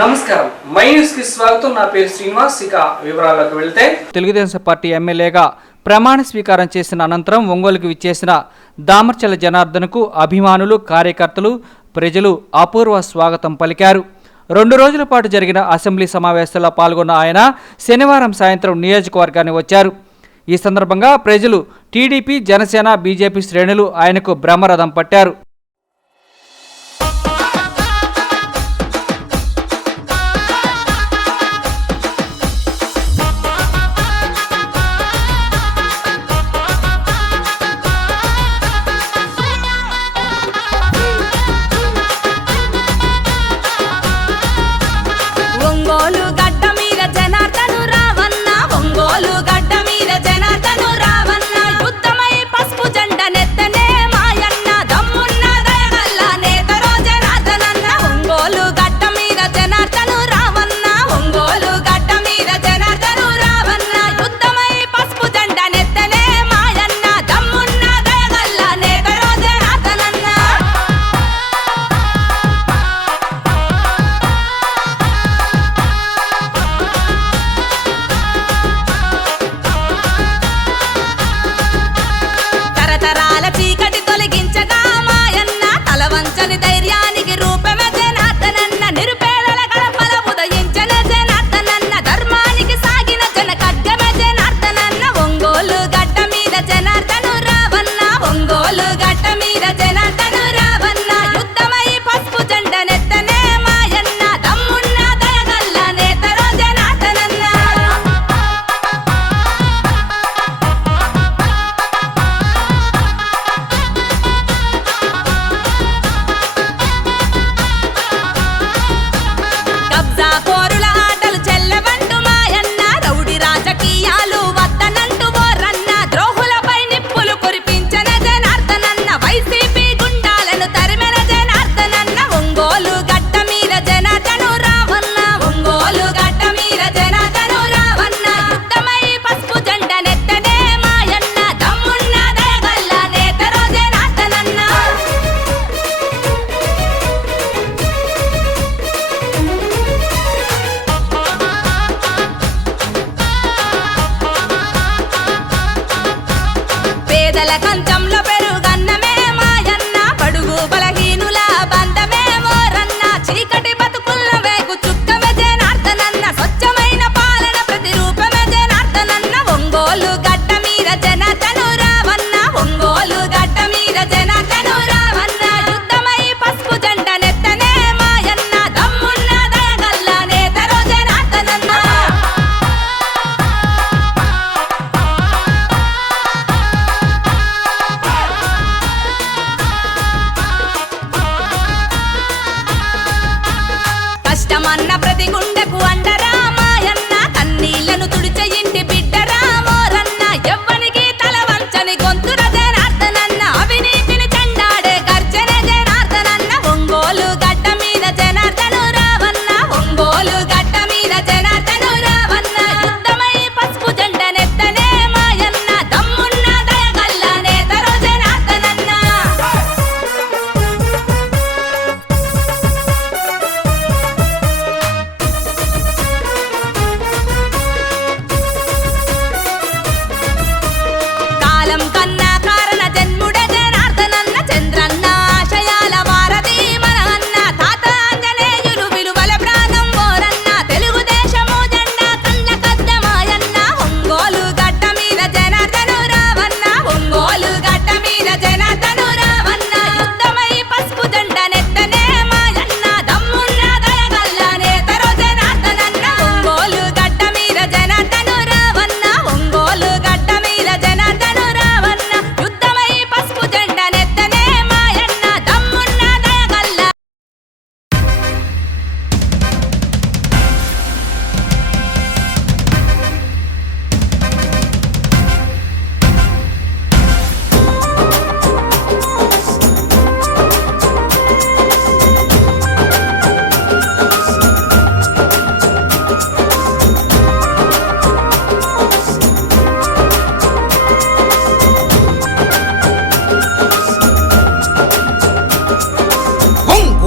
నమస్కారం, my news కి స్వాగతం. నా పేరు శ్రీనివాస్. ఇక వివరాల్లోకి వెళ్తే, తెలుగుదేశం పార్టీ ఎమ్మెల్యేగా ప్రమాణ స్వీకారం చేసిన అనంతరం ఒంగోలుకు విచ్చేసిన దామర్చల జనార్దన్కు అభిమానులు, కార్యకర్తలు, ప్రజలు అపూర్వ స్వాగతం పలికారు. 2 రోజుల పాటు జరిగిన అసెంబ్లీ సమావేశాల్లో పాల్గొన్న ఆయన శనివారం సాయంత్రం నియోజకవర్గాన్ని వచ్చారు. ఈ సందర్భంగా ప్రజలు, టీడీపీ, జనసేన, బీజేపీ శ్రేణులు ఆయనకు బ్రహ్మరథం పట్టారు. కంచంలో పెరుగన్నమే మాయన్న, పడుగు బలహీనుల బంధమే మోరన్న, చీకటి బతుకుల్ల వేగు చుక్కమే జనార్దనన్న, స్వచ్ఛమైన పాలన ప్రతిరూపమే జనార్దనన్న, ఒంగోలు గడ్డ మీద జనార్దను రావన్న, ఒంగోలు గడ్డ మీద జనార్దను రావన్న, యుద్ధమై పసుపు జెండ నెత్తనే మాయన్న, దమ్మున్న దయగల్ల నేతరో జనార్దనన్న. కష్టమన్న ప్రతి గుండెకు అండరా మాయన్న, కన్నీళ్లను తుడిచే ఇంటి బిడ్డరా మోరన్న, ఎవ్వనికి తల వంచని గొంతుర జనార్దనన్న, అవినీతిని చెండాడే గర్జన జనార్దనన్న, ఒంగోలు గడ్డ మీద జనార్దను రావన్న, ఒంగోలు గడ్డ మీద జనార్దను రావన్న, యుద్ధమై పసుపు జెండ నెత్తనే మాయన్న, దమ్మున్న దయగల్ల నేతరో జనార్దనన్న.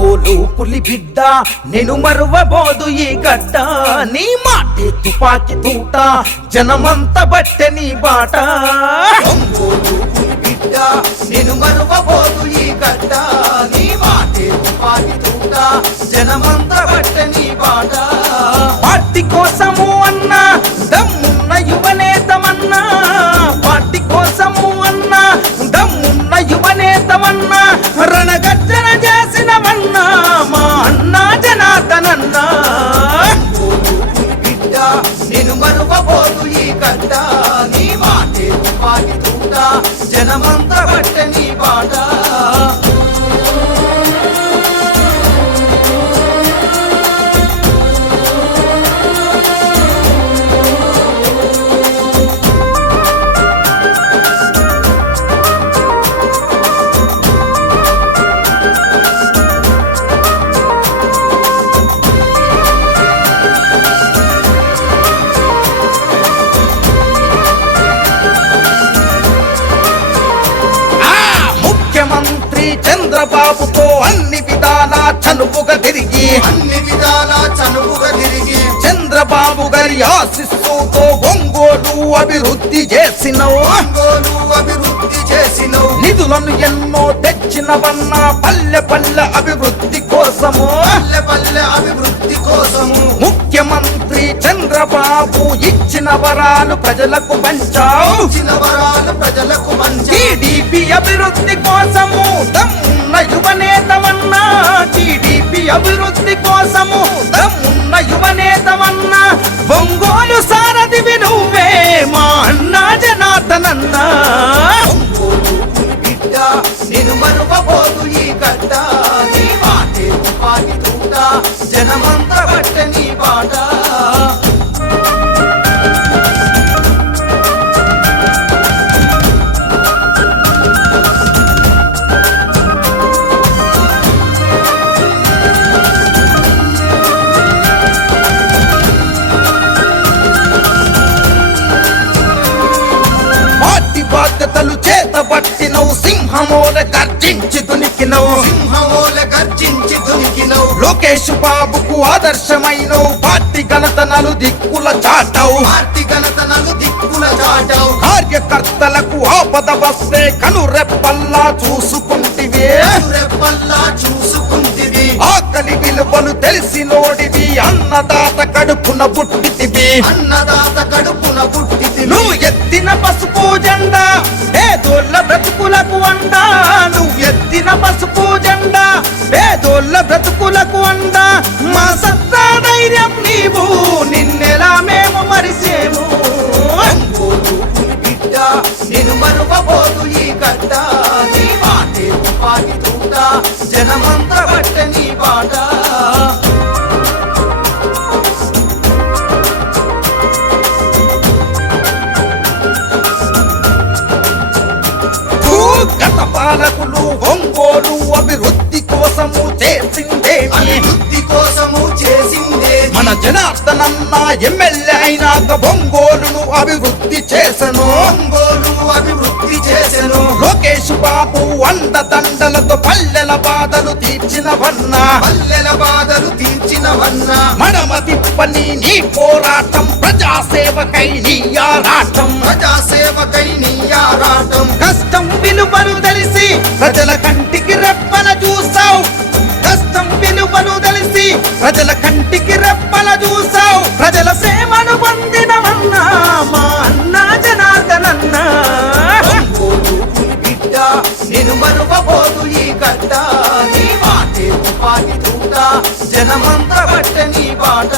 ఒంగోలు పులి బిడ్డ నేను మరువబోదు ఈ గడ్డ నీ మాటే తుపాకి తూట జనమంత బట్టె నీ బాట ఒంగోలు పులి బిడ్డ నేను మరువబోదు ఈ గడ్డ నీ మాటే తుపాకి తూట జనమంత బట్టె నీ బాట పార్టీ కోసము అన్నా దమ్మున్న యువనేతమన్నా పార్టీ కోసము అన్నా దమ్మున్న యువనేతమన్నా రణగర్జన చేసినవన్నా మా అన్నా జనార్దనన్నా బిడ్డ నేను మరువబోదు ఈ గడ్డ నీ మాటే తుపాకి తూట జనమంత బట్టె నీ బాట చంద్రబాబుతో అన్ని విధాలా చనువుగా తిరిగి చంద్రబాబు గారి ఆశీస్సుతో ఒంగోలు అభివృద్ధి చేసినవు నిధులను ఎన్నో తెచ్చినవన్నా పల్లె పల్లె అభివృద్ధి కోసము ముఖ్యమంత్రి చంద్రబాబు ఇచ్చిన వరాలు ప్రజలకు పంచావు టీడీపీ అభివృద్ధి కోసము దమ్మున్న యువనేతమన్నా టీడీపీ అభివృద్ధి కోసము దమ్మున్న యువనేతమన్నా ఒంగోలు సారథివి నువ్వే మా అన్నా జనార్దనన్నా బిడ్డ నేను మరువబోదు ఈ గడ్డ నీ మాటే తుపాకి తూట జనమంత బట్టె నీ బాట బాధ్యతలు చేతబట్టినవు సింహమోల గర్జించి దునికినవు లోకేష్ బాబుకు ఆదర్శమైనవు పార్టీ ఘనతనలు దిక్కుల చాటావు కార్యకర్తలకు ఆపద వస్తే కనురెప్పల్లా చూసుకుంటివి ఆకలి విలువలు తెలిసినోడివి అన్నదాత కడుపున పుట్టితివి నువ్వు ఎత్తిన పసుపు జెండా పేదోళ్ళ బ్రతుకులకు అండా నువ్వు ఎత్తిన పసుపు జెండా పేదోళ్ళ బ్రతుకులకు అండా మా సత్తా ధైర్యం నీవు నిన్నెలా మేము మరిసేము బిడ్డ నేను మరువబోదు ఈ గడ్డ నీ మాటే తుపాకి తూట జనమంత బట్టె నీ బాట గత పాలకులు ఒంగోలు అభివృద్ధి కోసము చేసిందే మన జనార్దనన్న ఎమ్మెల్యే అయినాక ఒంగోలును అభివృద్ధి చేసెను లోకేష్ బాబు అండదండలతో పల్లెల బాధలు తీర్చినవన్నా మడమ తిప్పని నీ పోరాటం ప్రజాసేవకై నీ ఆరాటం కష్టం విలువలు తెలిసి ప్రజల కంటికి రెప్పల చూసావు ప్రజల కంటికి రెప్పల చూసావు ప్రజల సేవను పొందినవన్నా మా అన్నా జనార్దనన్నా బిడ్డ నేను మరువబోదు ఈ గడ్డ నీ మాటే తుపాకి తూట జనమంత బట్టె నీ బాట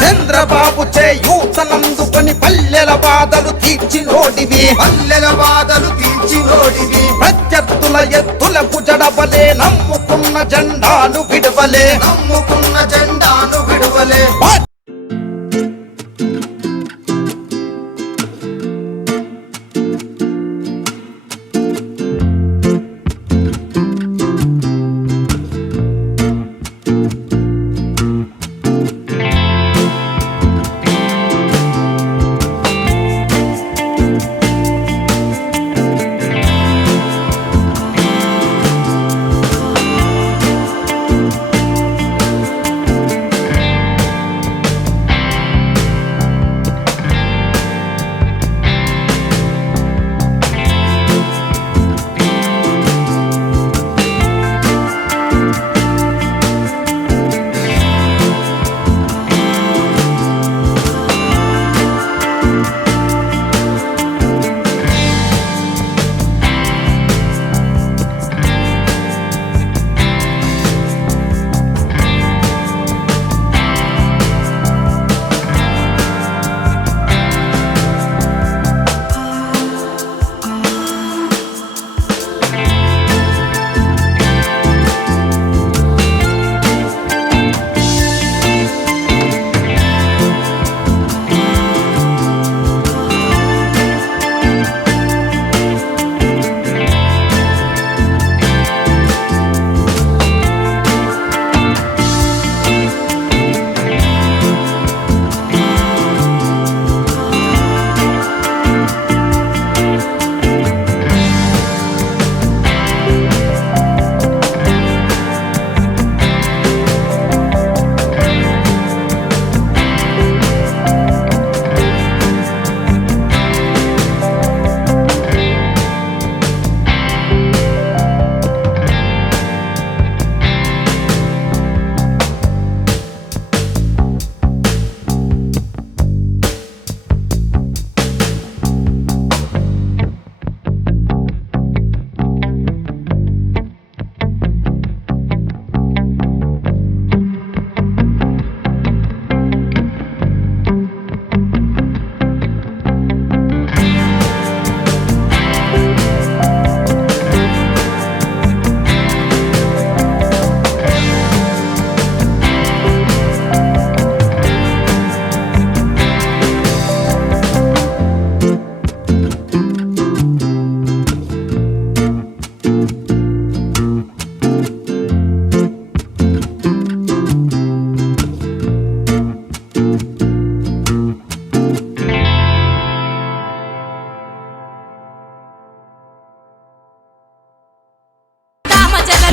చంద్రబాబు చేయూతనందుకొని పల్లెల బాధలు తీర్చినోడివి ప్రత్యర్థుల ఎత్తులకు జడబలే నమ్ముకున్న జెండాను విడవలే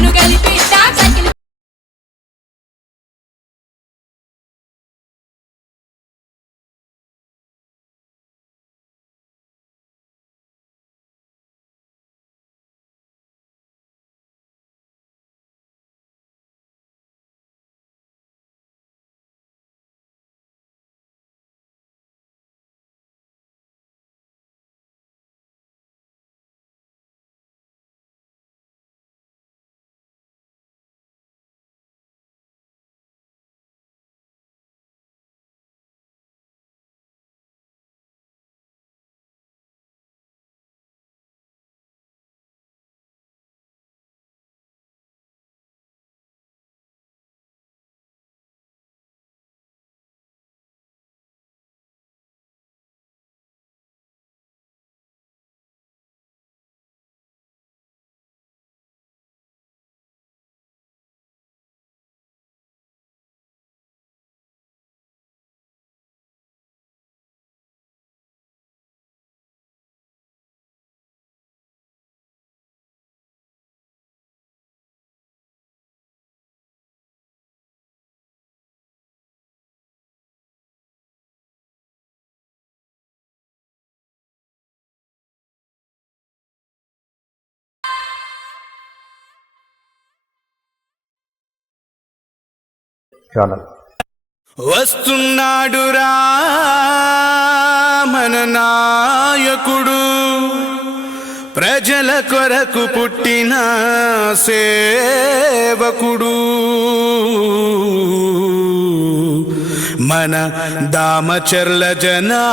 నన్ను గెలిపిస్తా సైకిల్ వస్తున్నాడురా మన నాయకుడు, ప్రజల కొరకు పుట్టిన సేవకుడు, మన దామచర్ల జనార్దనుడు.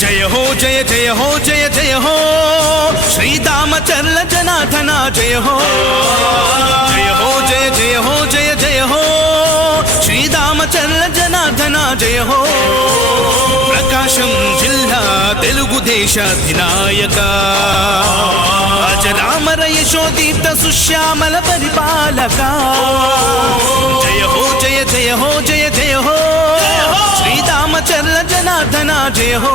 జయ హో జయ జయ హో జయ జయ హో శ్రీదామచర్ల జనార్దన జయ హో. జయ హో జయ జయ హో జయ జయ హో శ్రీదామచర్ల జనార్దన జయ హో. ప్రకాశం జిల్లా తెలుగుదేశాధినాయక, అజరామర యశోదీప్త సుశ్యామల పరిపాలక. జయ హో జయ జయ హో జయ జయ హో శ్రీదామచర్ల జనార్దన జయ హో.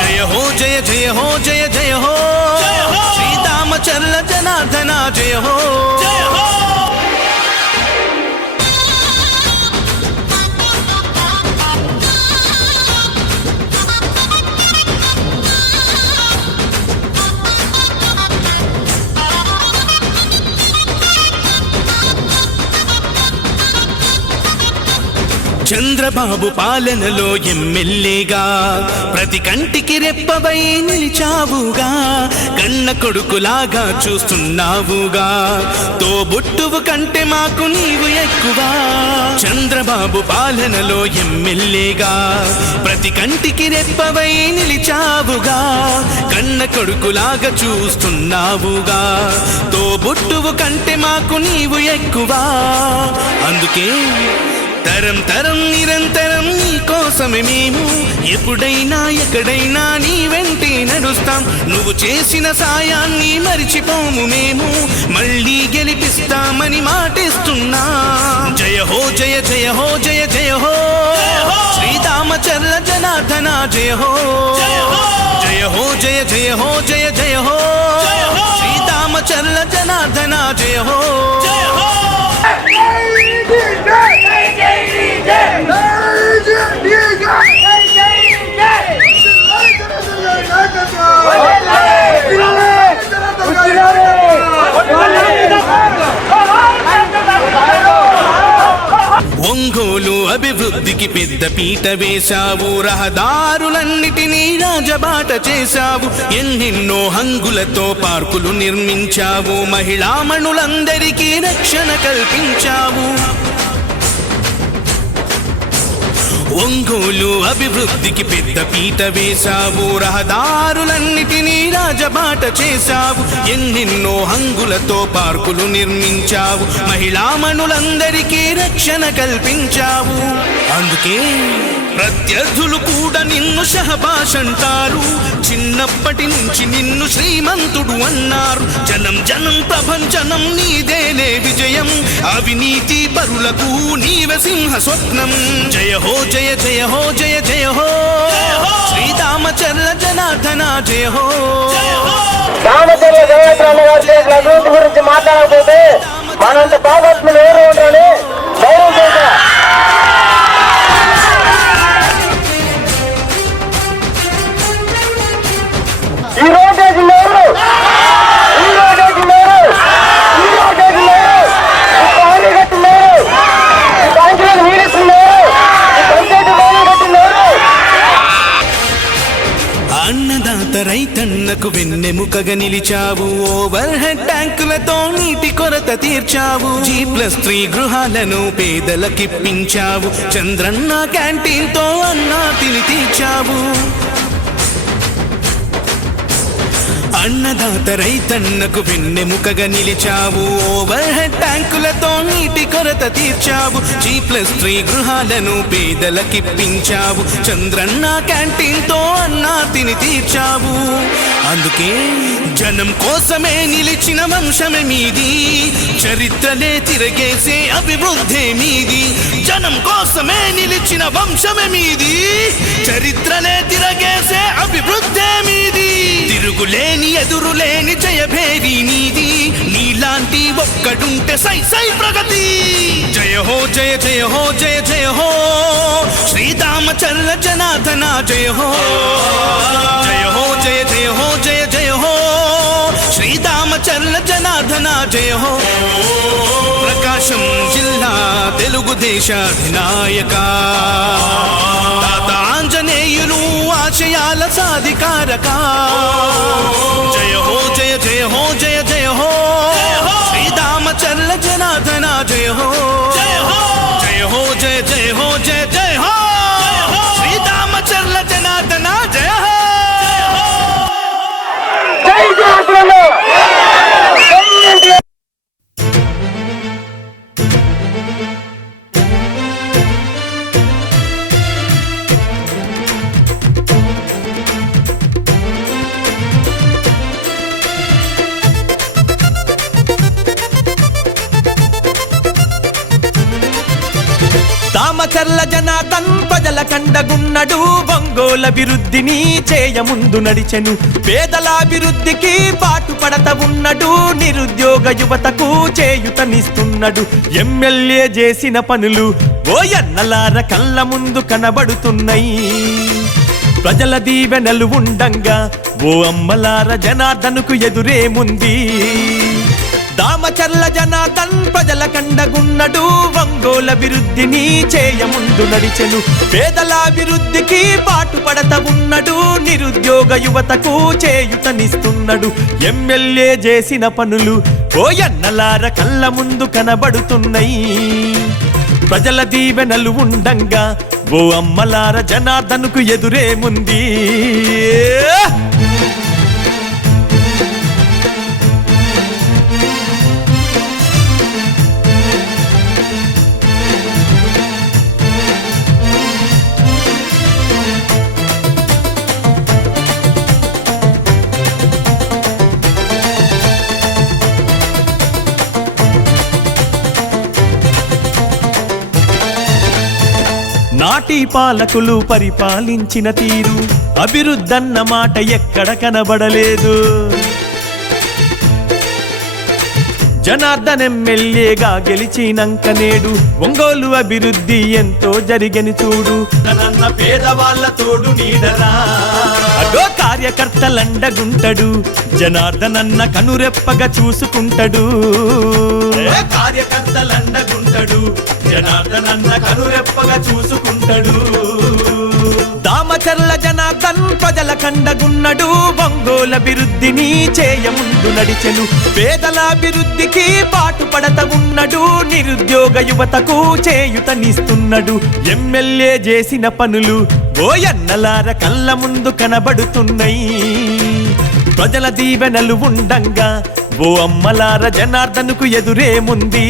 జయ హో జయ జయ హో జయ జయ హో శ్రీదామచర్ల జనార్దన జయ హో. చంద్రబాబు పాలనలో ఎమ్మెల్యేగా ప్రతి కంటికి రెప్పవై నిలిచావుగా, కన్న కొడుకులాగా చూస్తున్నావుగా, తోబుట్టువు కంటే మాకు నీవు ఎక్కువ. చంద్రబాబు పాలనలో ఎమ్మెల్యేగా ప్రతి కంటికి రెప్పవై నిలిచావుగా, కన్న కొడుకులాగా చూస్తున్నావుగా, తోబుట్టువు కంటే మాకు నీవు ఎక్కువ. అందుకే తరం తరం నిరంతరం నీ కోసమే మేము, ఎప్పుడైనా ఎక్కడైనా నీ వెంటే నడుస్తాం. నువ్వు చేసిన సాయాన్ని మరిచిపోము మేము, మళ్ళీ గెలిపిస్తామని మాటిస్తున్నా. జయ హో జయ జయ హో జయ జయ హో శ్రీదామచర్ల జనార్దన జయ హో. జయ హో జయ జయ హో జయ జయ హో శ్రీదామచర్ల జనార్దన జయ హో. ఒంగోలు అభివృద్ధికి పెద్ద పీట వేశావు, రహదారులన్నిటినీ రాజబాట చేశావు, ఎన్నెన్నో హంగులతో పార్కులు నిర్మించావు, మహిళామణులందరికీ రక్షణ కల్పించావు. ఒంగోలు అభివృద్ధికి పెద్ద పీట వేశావు, రహదారులన్నిటినీ రాజబాట చేశావు, ఎన్నెన్నో హంగులతో పార్కులు నిర్మించావు, మహిళామణులందరికీ రక్షణ కల్పించావు. అందుకే ప్రత్యర్థులు కూడా నిన్ను షహబాష్ అంటారు, చిన్నప్పటి నుంచి నిన్ను శ్రీమంతుడు అన్నారు. జనం జనం ప్రభంజనం నీదేనే విజయం, అవినీతి పరులకు నీవే సింహ స్వప్నం. జయ హో జయ జయ హో జయ జయ హో శ్రీరామచంద్ర జనార్దన జయ హో. రామచంద్ర జనార్దన గారు చేసిన అభివృద్ధి గురించి మాట్లాడకపోతే మనంత పాపత్ములు ఎవరు ఉంటారని ధైర్యం చేశా. ఈ రోడ్ వేసింది ఎవరు? ఈ రోడ్ వేసింది ఎవరు? ఈ రోడ్ వేసింది ఎవరు? ఈ పానీ కట్టింది ఎవరు? ఈ బ్యాంకులను వీడిస్తుంది ఎవరు? ఈ పంచాయతీ భవనం కట్టింది ఎవరు? అన్నదాత రైతన్నకు వెన్నెముకగా నిలిచావు, ఓవర్ హెడ్ ట్యాంకులతో నీటి కొరత తీర్చావు, G+3 గృహాలను పేదలకిప్పించావు, చంద్రన్న క్యాంటీన్ తో అన్నా తిని తీర్చావు. అన్నదాత రైతన్నకు వెన్నెముకగా నిలిచావు, ఓవర్ హెడ్ ట్యాంకులతో నీటి కొరత తీర్చావు, G+3 గృహాలను పేదలకిప్పించావు, చంద్రన్న క్యాంటీన్ తో అన్నా తిని తీర్చావు. అందుకే జనం కోసమే నిలిచిన వంశమే మీది, చరిత్రలే తిరగేసే అభివృద్ధే మీది. జనం కోసమే నిలిచిన వంశమే మీది, చరిత్రలే తిరగేసే అభివృద్ధే మీది. తిరుగులేని ఎదురులేని జయభేరి నీది, నీలాంటి ఒక్కడుంటే సై సై ప్రగతి. జయ హో జయ జయ హో జయ జయ హో శ్రీరామచంద్ర జనార్దన జయ హో. జయ హో జయ జయ హో జయ జయ హో శ్రీరామచంద్ర జనార్దన జయ హో. ప్రకాశం జిల్లా తెలుగుదేశాధినాయక తాత ఆంజనేయులు ఆశయాల సాధికారక. జయ హో జయ జయ హో జయ జయ హో శ్రీరామచంద్ర జనార్దన జయ హో. జయ హో జయ జయ హో జయ జయ హో శ్రీరామచంద్ర జనార్దన జయ హో. జై జనార్దన. దామచర్ల జనార్దన్ ప్రజల కండగున్నడు, ఒంగోలు అభివృద్ధిని చేయముందు నడిచెను, పేదలాభివృద్ధికి పాటుపడత ఉన్నడు, నిరుద్యోగ యువతకు చేయుతనిస్తున్నాడు. ఎమ్మెల్యే చేసిన పనులు ఓయన్నలార కళ్ళ ముందు కనబడుతున్నాయి, ప్రజల దీవెనలు ఉండంగా ఓ అమ్మలార జనార్దనుకు ఎదురేముంది. దామచర్ల జనార్దన్ ప్రజల కండగున్నడు, ఒంగోలు అభివృద్ధిని చేయముందు నడిచెను, పేదలాభివృద్ధికి పాటుపడత ఉన్నడు, నిరుద్యోగ యువతకు చేయుతనిస్తున్నాడు. ఎమ్మెల్యే చేసిన పనులు ఓయన్నలార కళ్ళ ముందు కనబడుతున్నాయి, ప్రజల దీవెనలు ఉండంగా ఓ అమ్మలార జనార్దనుకు ఎదురేముంది. నాటి పాలకులు పరిపాలించిన తీరు, అభివృద్ధన్న మాట ఎక్కడ కనబడలేదు. జనార్దన్ ఎమ్మెల్యేగా గెలిచినంక నేడు ఒంగోలు అభివృద్ధి ఎంతో జరిగని చూడు. నన్న పేదవాళ్ళ తోడు నీడరా, అడో కార్యకర్తలండగుంటడు, జనార్దనన్న కనురెప్పగా చూసుకుంటాడు. కార్యకర్తలండగుంటడు, జనార్దనన్న కనురెప్పగా చూసుకుంటాడు. దామచర్ల జనార్దన్ ప్రజల ప్రజల కండగున్నడు ఒంగోలు అభివృద్ధిని చేయముందు నడిచెను పేదల అభివృద్ధికి పాటుపడత ఉన్నడు నిరుద్యోగ యువతకు చేయుతనిస్తున్నాడు ఎమ్మెల్యే చేసిన పనులు ఓయన్నలార కళ్ళ ముందు కనబడుతున్నాయి ప్రజల దీవెనలు ఉండంగా ఓ అమ్మలార జనార్దనుకు ఎదురేముంది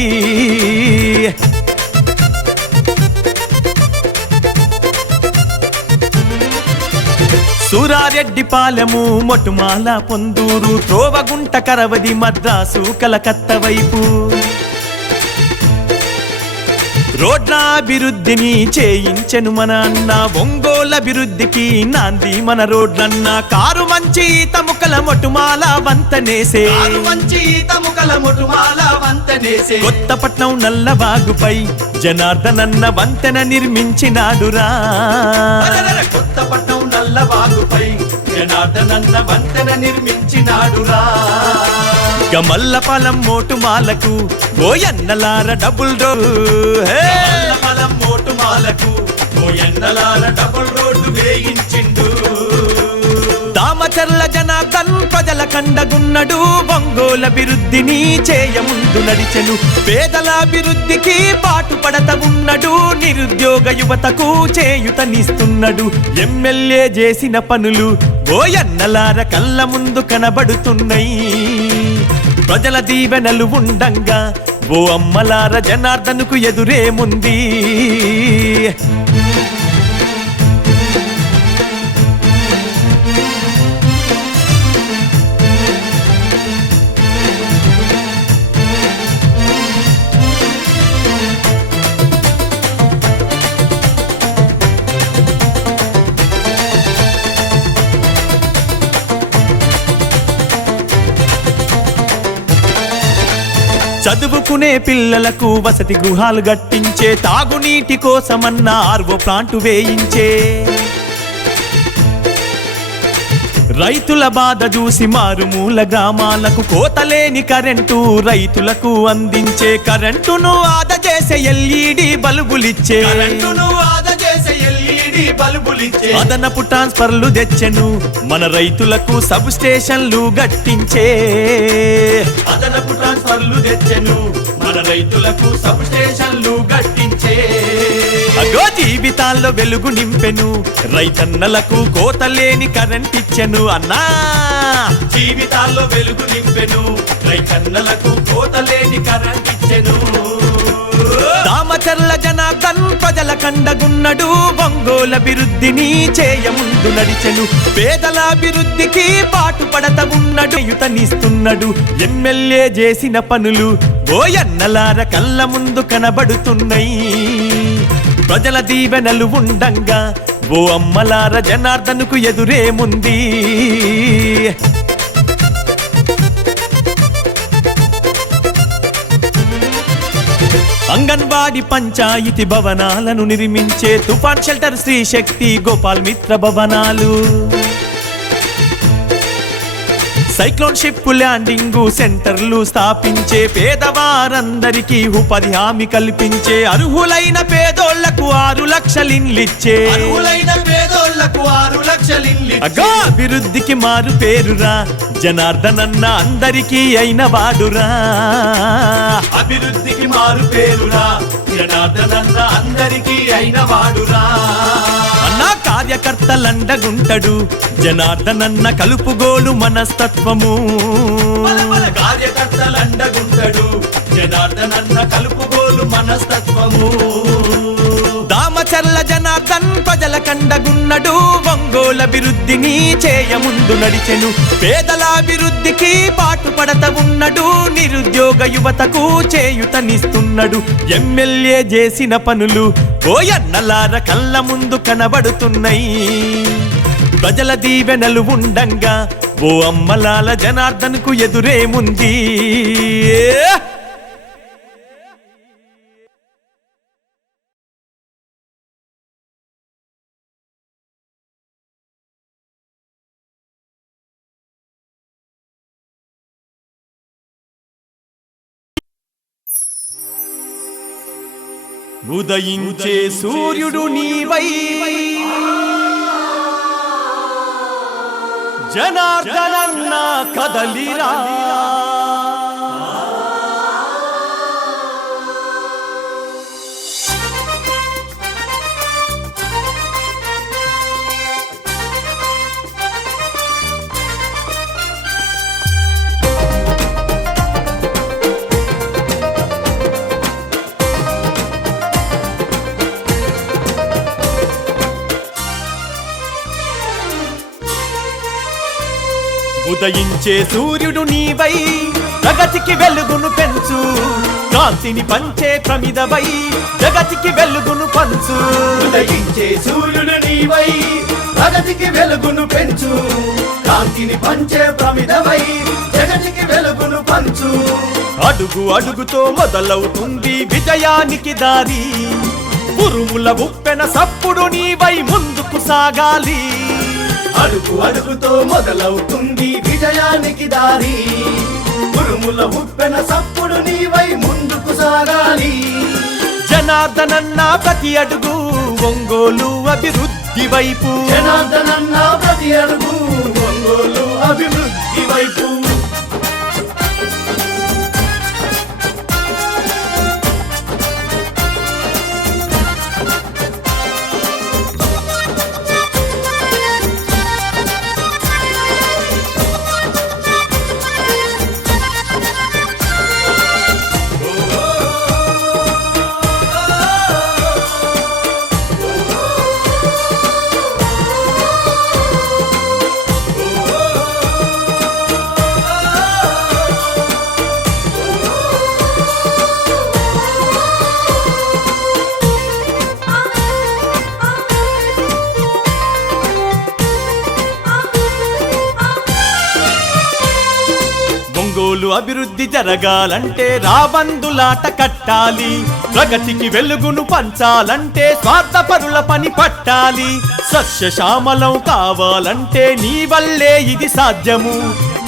సూరారెడ్డిపాలెము మొటుమాల పొందూరు త్రోవగుంట కరవది మద్రాసు కలకత్తా వైపు రోడ్ల అభివృద్ధిని చేయించెను మన అన్న ఒంగోలు అభివృద్ధికి నాంది మన రోడ్లన్న కారు మంచి తముకల మొటుమాల వంతనేసే కొత్తపట్నం నల్లబాగుపై జనార్దనన్న వంతెన నిర్మించినాడురా కొత్తపట్నం నల్లబాగుపై జనార్దనన్న వంతెన నిర్మించినాడురా గమల్లపాలెం మోటుమాలకు ఓయన్నలార డబుల్ మోటుమాలకు ఓయన్నలార డబుల్ రోడ్డు వేయించిండు దామచర్ల జనార్దన్ ప్రజల కండగున్నడు ఒంగోలు అభివృద్ధిని చేయముందు నడిచెను పేదల అభివృద్ధికి పాటుపడత ఉన్నడు నిరుద్యోగ యువతకు చేయుతనిస్తున్నాడు ఎమ్మెల్యే చేసిన పనులు ఓయన్నలార కళ్ళ ముందు కనబడుతున్నాయి ప్రజల దీవెనలు ఉండంగా ఓ అమ్మలార జనార్దనుకు ఎదురేముంది చదువుకునే పిల్లలకు వసతి గృహాలు కట్టించే తాగునీటి కోసమన్న ఆర్వో ప్లాంటు వేయించే రైతుల బాధ చూసి మారుమూల గ్రామాలకు కోతలేని కరెంటు రైతులకు అందించే కరెంటును ఆదా చేసే ఎల్ఈడి బల్బులిచ్చే అదనపు ట్రాన్స్ఫర్లు తెచ్చెను మన రైతులకు సబ్ స్టేషన్లు గట్టించే అదనపు ట్రాన్స్ఫర్లు తెచ్చెను మన రైతులకు సబ్ స్టేషన్లు గట్టించే అగో జీవితాల్లో వెలుగు నింపెను రైతన్నలకు కోతలేని కరెంట్ ఇచ్చెను అన్నా జీవితాల్లో వెలుగు నింపెను రైతన్నలకు కోతలేని కరెంట్ ఇచ్చెను దామచర్ల జనార్దన్ ప్రజల కండగున్నడు ఒంగోలు అభివృద్ధిని చేయముందు నడిచెను పేదల అభివృద్ధికి పాటుపడత ఉన్నడు యుతనిస్తున్నాడు ఎమ్మెల్యే చేసిన పనులు ఓయన్నలార కళ్ళ ముందు కనబడుతున్నాయి ప్రజల దీవెనలు ఉండంగా ఓ అమ్మలార జనార్దనుకు ఎదురేముంది అంగన్వాడి పంచాయతీ భవనాలను నిర్మించే తుఫాన్ షెల్టర్ శ్రీ శక్తి గోపాల్ మిత్ర భవనాలు సైక్లోన్ షిప్ ల్యాండింగ్ సెంటర్లు స్థాపించే పేదవారందరికీ ఉపాధి హామీ కల్పించే అర్హులైన పేదోళ్లకు 6 లక్షల ఇండ్లిచ్చే అభివృద్ధికి మారు పేరురా జనార్దనన్న అందరికీ అయిన వాడురా అభివృద్ధికి మారు పేరురా జనార్దనన్న అందరికీ అయిన వాడురా అన్న కార్యకర్తలండగుంటడు జనార్దనన్న కలుపుగోలు మనస్తత్వము కార్యకర్తలండగుంటడు జనార్దనన్న కలుపుగోలు మనస్తత్వము దామచర్ల జనార్దన్ ప్రజల కండగున్నడు ఒంగోలు అభివృద్ధిని చేయముందు నడిచెను పేదల అభివృద్ధికి పాటుపడత ఉన్నడు నిరుద్యోగ యువతకు చేయుతనిస్తున్నాడు ఎమ్మెల్యే చేసిన పనులు ఓయన్నలార కళ్ళ ముందు కనబడుతున్నాయి ప్రజల దీవెనలు ఉండంగా ఓ అమ్మలాల జనార్దన్కు ఎదురేముంది ఉదయించే సూర్యుడు నీవై జనార్దనన్న కదలిరా ఉదయించే సూర్యుడు నీవై జగతికి వెలుగును పెంచు కాంతిని పంచే ప్రమిదవై జగతికి వెలుగును పంచు ఉదయించే సూర్యుడు నీవై జగతికి వెలుగును పెంచు కాంతిని పంచే ప్రమిదవై జగతికి వెలుగును పంచు అడుగు అడుగుతో మొదలవుతుంది విజయానికి దారి ఉరుముల ఉప్పెన సప్పుడు నీవై ముందుకు సాగాలి అడుగు అడుగుతో మొదలవుతుంది విజయానికి దారి ఉరుముల ఉప్పెన సప్పుడు నీవై ముందుకు సాగాలి జనార్దనన్న ప్రతి అడుగు ఒంగోలు అభివృద్ధి వైపు జనార్దనన్న ప్రతి అడుగు ఒంగోలు అభివృద్ధి వైపు ఒంగోలు అభివృద్ధి జరగాలంటే రాబందులాట కట్టాలి ప్రగతికి వెలుగును పంచాలంటే స్వార్థపరుల పని పట్టాలి సస్యశ్యామలం కావాలంటే నీ వల్లే ఇది సాధ్యము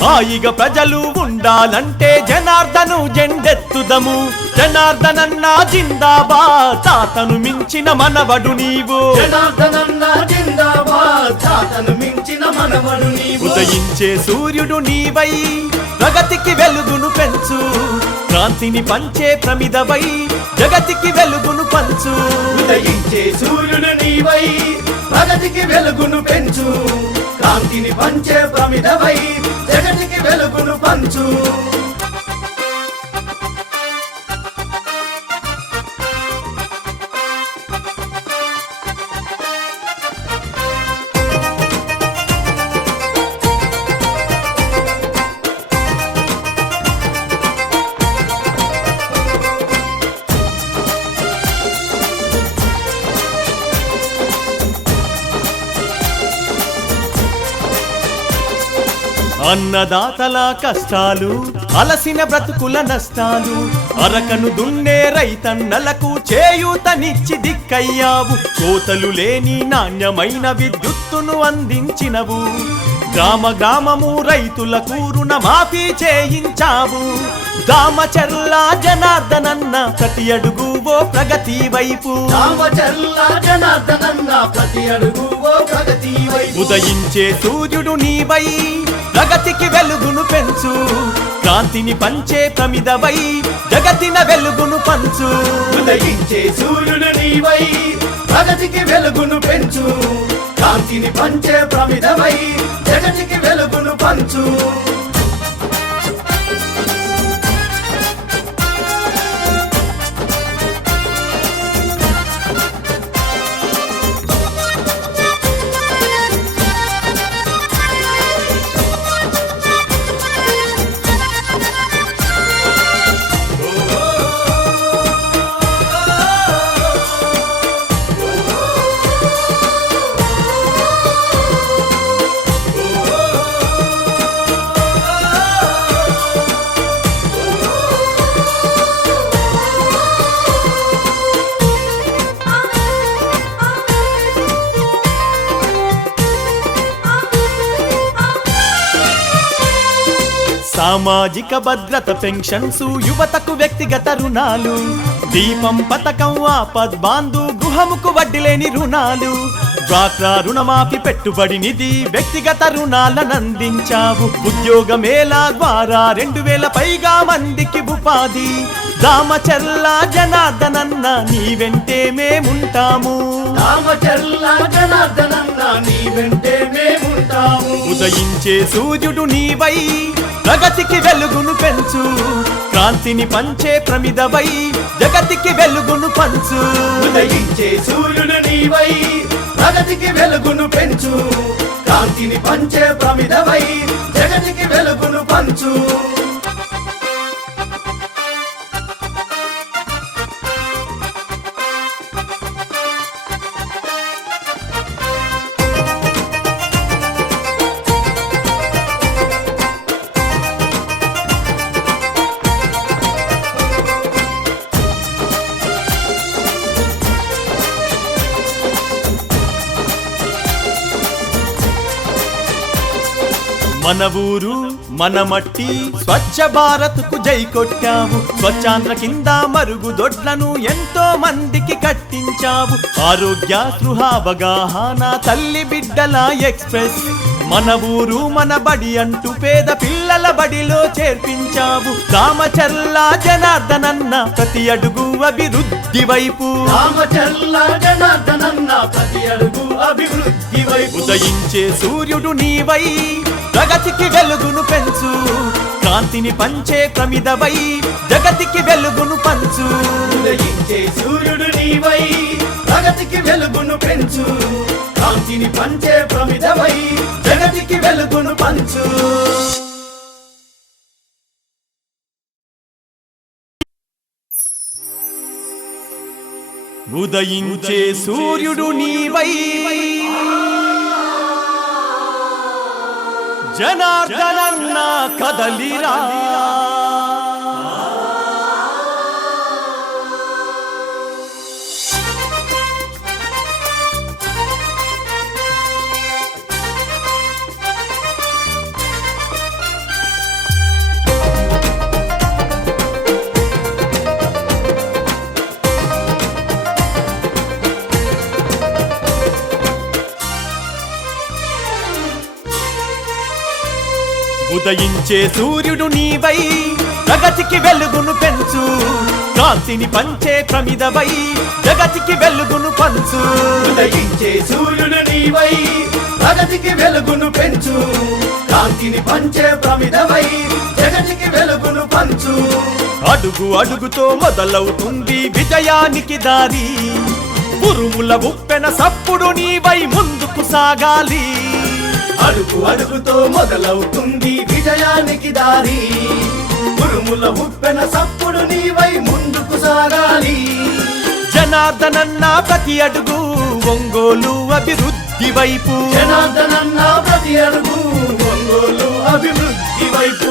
హాయిగా ప్రజలు ఉండాలంటే జనార్దను జెండెత్తుదము జనార్దనన్న జిందాబాద్ తాతను మించిన మనవడు నీవు జనార్దనన్న జిందాబాద్ తాతను మించిన మనవడు నీవు ఉదయించే సూర్యుడు నీవై ప్రగతికి వెలుగును పెంచు కాంతిని పంచే ప్రమిదవై జగతికి వెలుగును పంచు ఉదయించే సూర్యుడు నీవై ప్రగతికి వెలుగును పెంచు కాంతిని పంచే ప్రమిదవై జగతికి వెలుగును పంచు అన్నదాతల కష్టాలు అలసిన బ్రతుకుల నష్టాలు అరకను దున్నే రైతన్నలకు చేయూతనిచ్చి దిక్కయ్యావు కోతలు లేని నాణ్యమైన విద్యుత్తును అందించినవు గ్రామ గ్రామము రైతులకు రుణమాఫీ చేయించావు దామచర్ల జనార్దనన్న ప్రతి అడుగు ఓ ప్రగతి వైపు రామచర్ల జనార్దనన్న ప్రతి అడుగు ఓ ప్రగతి వైపు ఉదయించే సూర్యుడు నీవై ప్రగతికి వెలుగును పెంచు కాంతిని పంచే ప్రమిదవై జగతిన వెలుగును పంచు ఉదయించే సూర్యుడు నీవై ప్రగతికి వెలుగును పెంచు కాంతిని పంచే ప్రమిదవై జగతికి వెలుగును పంచు సామాజిక భద్రత పెన్షన్స్ యువతకు వ్యక్తిగత రుణాలు దీపం పథకం ఆపద్ బాంధు గృహముకు వడ్డీ లేని రుణాలు డ్వాక్రా రుణమాఫీ పెట్టుబడి నిధి వ్యక్తిగత రుణాలనందించావు ఉద్యోగమేళా ద్వారా 2000 పైగా మందికి ఉపాధి దామచర్ల జనార్దనన్న నీ వెంటే మేముంటాము రామచర్ల జనార్దనన్న నీ వెంటే మేముంటాము ఉదయించే సూర్యుడు నీవై ప్రగతికి వెలుగును పెంచు క్రాంతిని పంచే ప్రమిదవై జగతికి వెలుగును పంచు ఉదయించే సూర్యుడు నీవై ప్రగతికి వెలుగును పెంచు కాంతిని పంచే ప్రమిదవై జగతికి వెలుగును పంచు మన ఊరు మన మట్టి స్వచ్ఛ భారత్ కు జై కొట్టావు స్వచ్ఛాంధ్ర కింద మరుగుదొడ్లను ఎంతో మందికి కట్టించావు ఆరోగ్య స్పృహావగాహన తల్లి బిడ్డల ఎక్స్ప్రెస్ మన ఊరు మన బడి అంటూ పేద పిల్లల బడిలో చేర్పించావు రామచర్ల జనార్దనన్న ప్రతి అడుగు అభివృద్ధి వైపు రామచర్ల జనార్దనన్న ప్రతి అడుగు అభివృద్ధి వైపు ఉదయించే సూర్యుడు నీవై ప్రగతికి వెలుగును పెంచు కాంతిని పంచే ప్రమిదవై జగతికి వెలుగును పంచు ఉదయించే సూర్యుడు నీవై ప్రగతికి వెలుగును పెంచు కాంతిని పంచే ప్రమిదవై జగతికి వెలుగును పంచు ఉదయించే సూర్యుడు నీవై జనార్దనన్న కదలిరా ఉదయించే సూర్యుడు నీవై ప్రగతికి వెలుగును పెంచు కాంతిని పంచే ప్రమిదవై జగతికి వెలుగును పంచు ఉదయించే సూర్యుడు నీవై ప్రగతికి వెలుగును పెంచు కాంతిని పంచే ప్రమిదవై జగతికి వెలుగును పంచు అడుగు అడుగుతో మొదలవుతుంది విజయానికి దారి ఉరుముల ఉప్పెన సప్పుడు నీవై ముందుకు సాగాలి అడుగు అడుగుతో మొదలవుతుంది విజయానికి దారి ఉరుముల ఉప్పెన సప్పుడు నీవై ముందుకు సాగాలి జనార్దనన్న ప్రతి అడుగు ఒంగోలు అభివృద్ధి వైపు జనార్దనన్న ప్రతి అడుగు ఒంగోలు అభివృద్ధి వైపు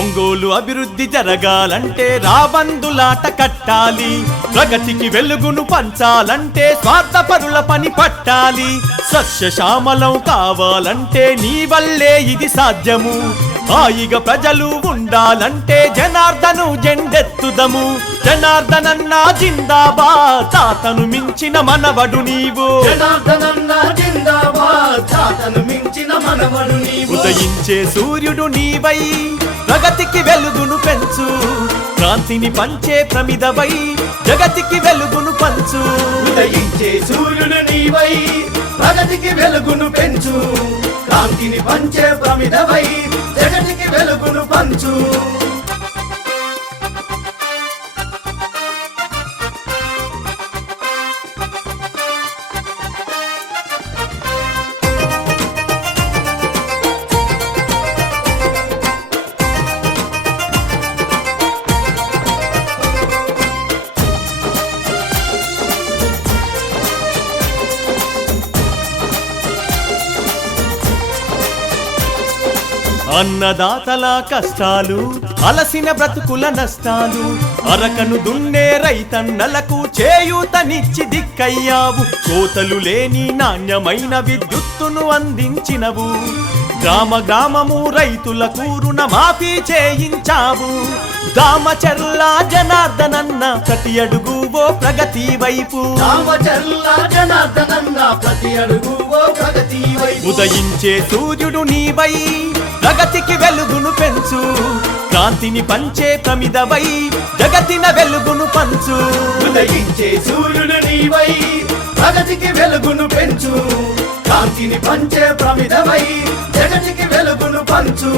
ఒంగోలు అభివృద్ధి జరగాలంటే రాబందులాట కట్టాలి ప్రగతికి వెలుగును పంచాలంటే స్వార్థపరుల పని పట్టాలి సస్యశ్యామలం కావాలంటే నీ వల్లే ఇది సాధ్యము హాయిగా ప్రజలు ఉండాలంటే జనార్దను జెండెత్తుదము జనార్దనన్న జిందాబాద్ తాతను మించిన మనవడు నీవు జనార్దనన్న జిందాబాద్ తాతను మించిన మనవడు నీవు ఉదయించే సూర్యుడు నీవై ప్రగతికి వెలుగును పెంచు క్రాంతిని పంచే ప్రమిదవై జగతికి వెలుగును పంచు ఉదయించే సూర్యుడు నీవై ప్రగతికి వెలుగును పెంచు కాంతిని పంచే ప్రమిదవై జగతికి వెలుగును పంచు అన్నదాతల కష్టాలు, అలసిన బ్రతుకుల నష్టాలు, అరకను దున్నే రైతన్నలకు చేయూతనిచ్చి దిక్కయ్యావు. కోతలు లేని నాణ్యమైన విద్యుత్తును అందించినవు. గ్రామ గ్రామము రైతులకు రుణమాఫీ చేయించావు. దామచర్ల జనార్దనన్న ప్రతి అడుగు ఓ ప్రగతి వైపు. రామచర్ల జనార్దనన్న ప్రతి అడుగు ఓ ప్రగతి వైపు. ఉదయించే సూర్యుడు నీవై ప్రగతికి వెలుగును పెంచు. కాంతిని పంచే ప్రమిదవై జగతిన వెలుగును పంచు. ఉదయించే సూర్యుడు నీవై ప్రగతికి వెలుగును పెంచు. కాంతిని పంచే ప్రమిదవై జగతికి వెలుగును పంచు.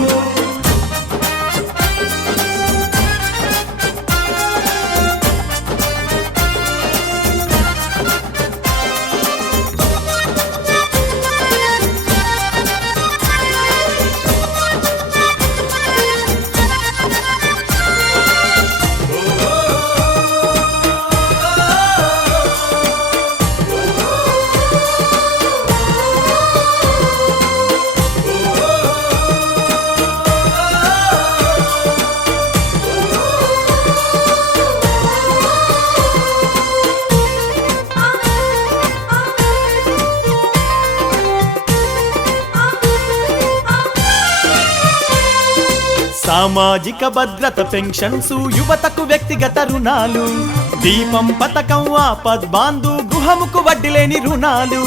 సామాజిక భద్రత పెన్షన్స్, యువతకు వ్యక్తిగత రుణాలు, దీపం పథకం, ఆపద్ బాంధు గృహముకు వడ్డీ లేని రుణాలు,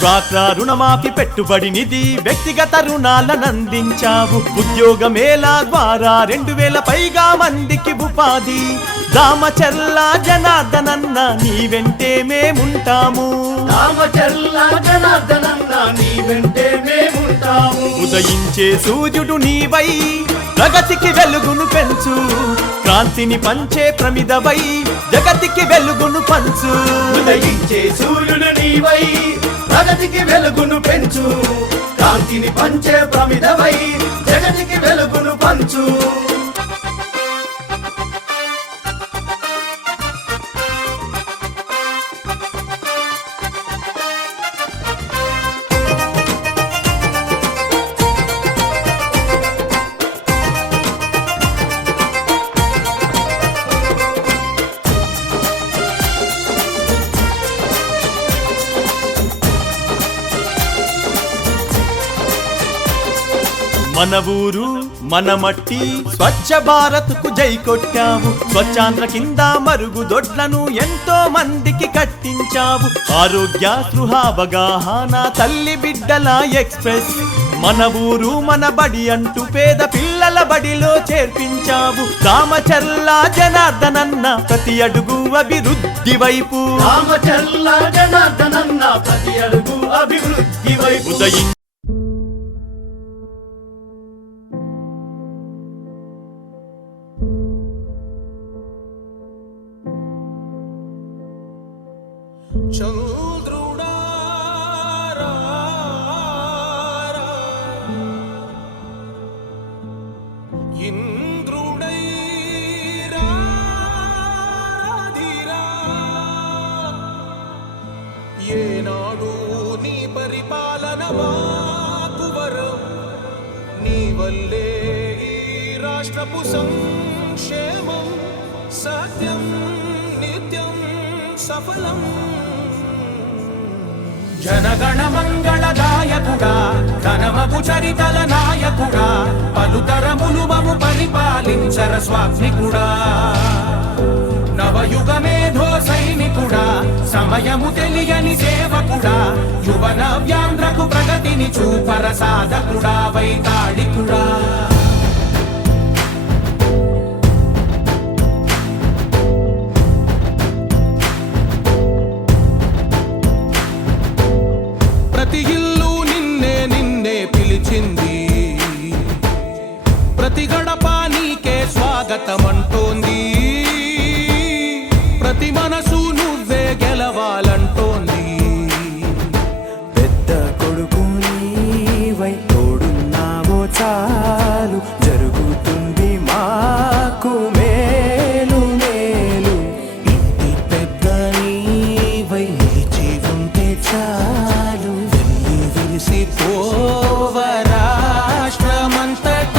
డ్వాక్రా రుణమాఫీ, పెట్టుబడి నిధి, వ్యక్తిగత రుణాలనందించావు. ఉద్యోగ మేళా ద్వారా 2000 పైగా మందికి ఉపాధి. దామచర్ల జనార్దనన్న నీ వెంటే మేముంటాము. రామచర్ల జనార్దనన్న నీ వెంటే మేముంటాము. ఉదయించే సూర్యుడు నీవై ప్రగతికి వెలుగును పెంచు. కాంతిని పంచే ప్రమిదవై జగతికి వెలుగును పంచు. ఉదయించే సూర్యుడు నీవై ప్రగతికి వెలుగును పెంచు. కాంతిని పంచే ప్రమిదవై జగతికి వెలుగును పంచు. మన ఊరు మన మట్టి స్వచ్ఛ భారత్ కు జై కొట్టావు. స్వచ్ఛాంధ్ర కింద మరుగుదొడ్లను ఎంతో మందికి కట్టించావు. ఆరోగ్య స్పృహావగాహన తల్లి బిడ్డల ఎక్స్ప్రెస్. మన ఊరు మన బడి అంటూ పేద పిల్లల బడిలో చేర్పించావు. దామచర్ల జనార్దనన్న ప్రతి అడుగు అభివృద్ధి వైపు. రామచర్ల జనార్దనన్న ప్రతి అడుగు అభివృద్ధి వైపు. ఏనాడు నీ పరిపాలన మాకు వరం. నీ వల్లే ఈ రాష్ట్రపు సంక్షేమం సత్యం నిత్యం సఫలం. జనగణ మంగళదాయకుడా, ఘనమగు చరితల నాయకుడా, పలుతరములు మము పరిపాలించర స్వామికుడా. నవయుగ మేధో సైనికుడా, సమయము తెలియని సేవకుడా, యువన వ్యాంధ్రకు ప్రగతిని చూపర సాధకుడా, వైతాళికుడా. ప్రతి ఇల్లు నిన్నే నిన్నే పిలిచింది. ప్రతి గడప నీకే స్వాగతమంటోంది. ప్రతి మనసు నువ్వే గెలవాలంటోంది. పెద్ద కొడుకు నీవై తోడున్నావో చాలు, జరుగుతుంది మాకు మేలు మేలు. ఇంటి పెద్ద నీవై నిలిచి ఉంటే చాలు, వెళ్ళి విరిసిపోవ రాష్ట్రమంతట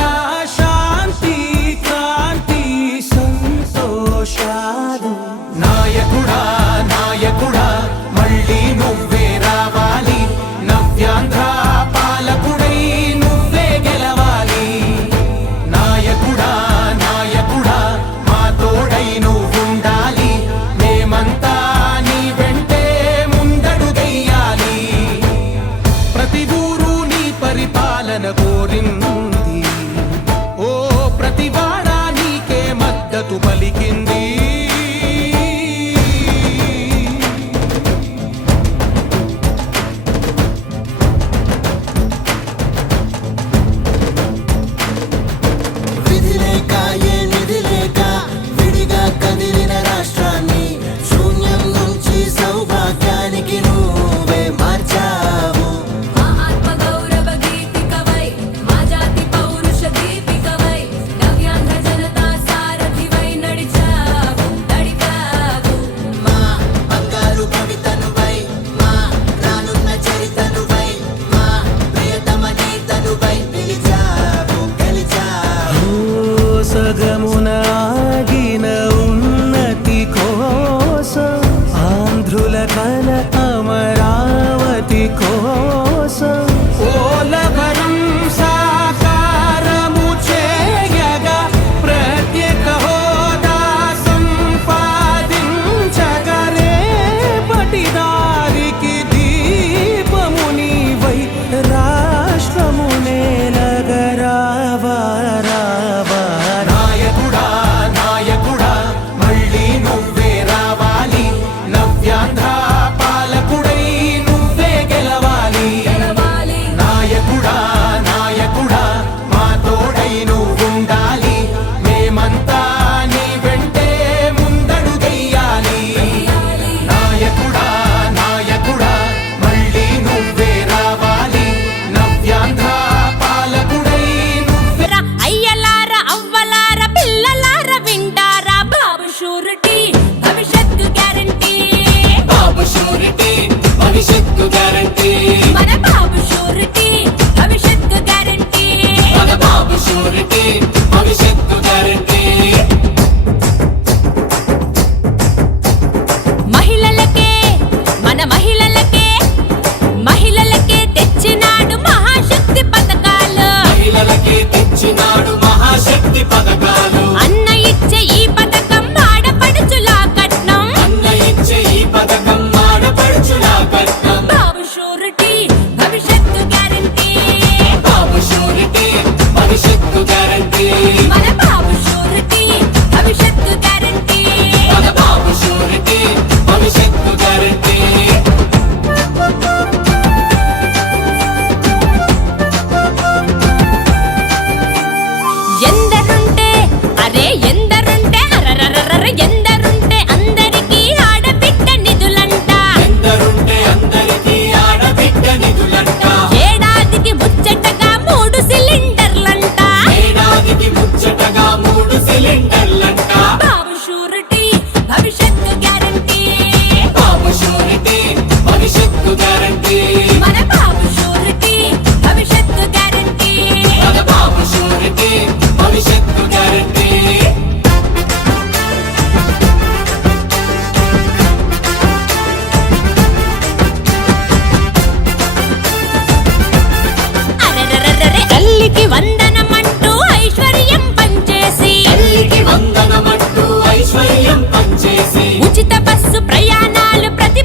గ్యారంటీ మన బాబు షూరిటీ భవిష్యత్తు గ్యారంటీ మన బాబు షూరిటీ భవిష్యత్తు గ్యారంటీ తల్లికి వందనమంటూ ఐశ్వర్యం పంచేసి ఉచిత బస్సు ప్రయాణాలు ప్రతి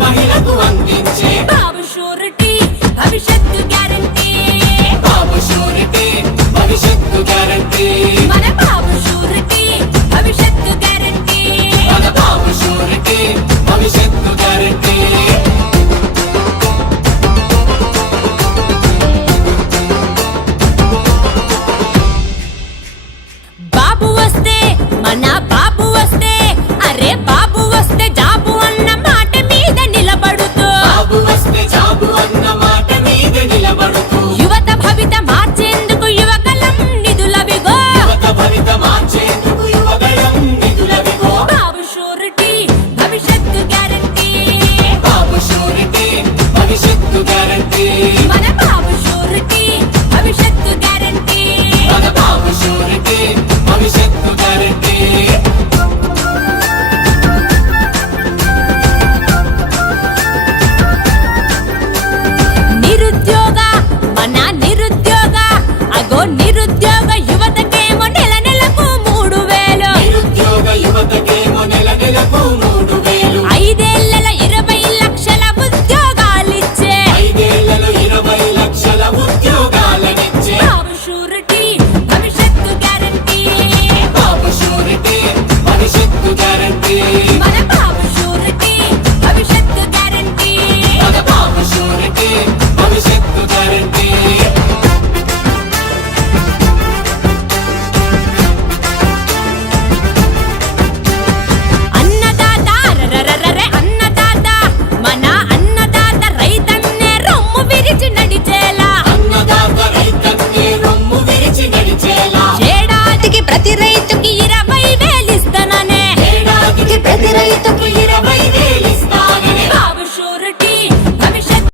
మహిళకు అందించే బాబు షూరిటీ భవిష్యత్తు గ్యారంటీ మన బాబు షూరిటీ భవిష్యత్తు గ్యారంటీ బాబు వస్తే మన బాబు వస్తే అరే బాబు వస్తే జాబు అన్న మాట మీద నిలబడుతూ యువత భవిత మార్చేందుకు యువగలం నిధులవిగో బాబు షూరిటీ భవిష్యత్తు గ్యారంటీ